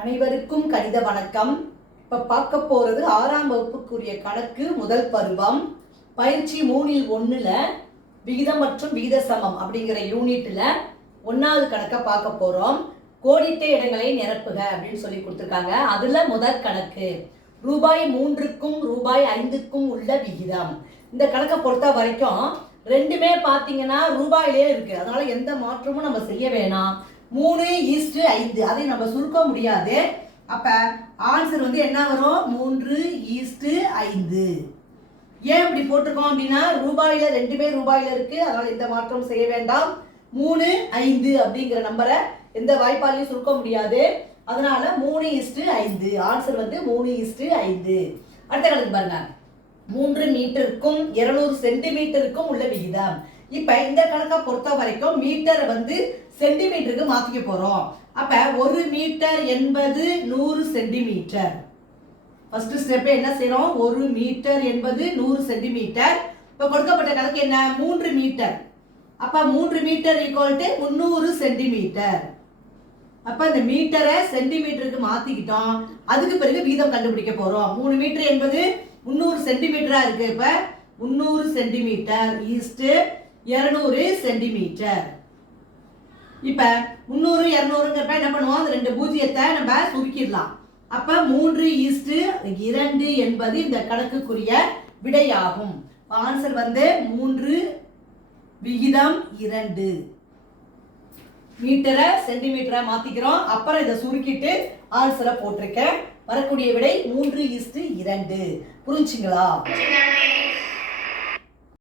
அனைவருக்கும் கணித வணக்கம். இப்ப பார்க்க போறது 6ஆம் வகுப்புக்குரிய கணக்கு முதல் பருவம் பயிற்சி 3-1 விகிதம் மற்றும் விகித சமம் அப்படிங்கிற யூனிட்ல 1வது கணக்கை பார்க்க போறோம். கோடிட்ட இடங்களை நிரப்புக அப்படின்னு சொல்லி கொடுத்துருக்காங்க. அதுல முதல் கணக்கு ரூபாய் 3க்கும் ரூபாய் 5க்கும் உள்ள விகிதம். இந்த கணக்கை பொறுத்த வரைக்கும் ரெண்டுமே பார்த்தீங்கன்னா ரூபாயிலே இருக்கு. அதனால எந்த மாற்றமும் நம்ம செய்ய வேணாம். 3:5 அதை நம்ம சுருக்க முடியாது. அப்ப ஆன்சர் என்ன வரும்? 3:5. ஏன் இப்படி போட்டிருக்கோம் அப்படின்னா ரூபாயில ரெண்டுமே ரூபாயில இருக்கு. அதனால எந்த மாற்றம் செய்ய வேண்டாம். 3:5 அப்படிங்கிற நம்பரை எந்த வாய்ப்பாலையும் சுருக்க முடியாது. அதனால 3:5 ஆன்சர் 3:5. அடுத்த கணக்கு பாருங்க. 3 மீட்டருக்கும் 200 சென்டிமீட்டருக்கும் உள்ள விகிதம். இப்ப இந்த கணக்கை பொறுத்த வரைக்கும் மீட்டரை சென்டிமீட்டருக்கு மாத்திக்க போறோம். அப்ப 1 மீட்டர் என்பது 100 சென்டிமீட்டர். ஃபர்ஸ்ட் ஸ்டெப் என்ன செய்யறோம்? 1 மீட்டர் என்பது 100 சென்டிமீட்டர். இப்ப கொடுக்கப்பட்ட கணக்கு என்ன? 3 மீட்டர். அப்ப 3 மீட்டர் ஈக்குவல் டு 300 சென்டிமீட்டர். அப்ப இந்த மீட்டரை சென்டிமீட்டருக்கு மாத்திக்கிட்டோம். அதுக்கு பிறகு வீதம் கண்டுபிடிக்க போறோம். 3 மீட்டர் என்பது 300 சென்டிமீட்டரா இருக்கு. இப்ப 300 சென்டிமீட்டர் ஈஸ்ட் 200 சென்டிமீட்டர். இப்ப 300 200ங்கிறப்ப என்ன பண்ணுவோம்? அந்த ரெண்டு பூஜ்ஜியத்தை நம்ம சுருக்கிடலாம். அப்ப 3:2 என்பது இந்த கணக்குக்குரிய விடையாகும். ஆன்சர் 3:2. மீட்டரை சென்டிமீட்டரை மாத்திக்கிறோம். அப்புறம் இதை சுருக்கிட்டு ஆன்சரை போட்டிருக்கேன். வரக்கூடிய விடை 3:2. புரிஞ்சுங்களா?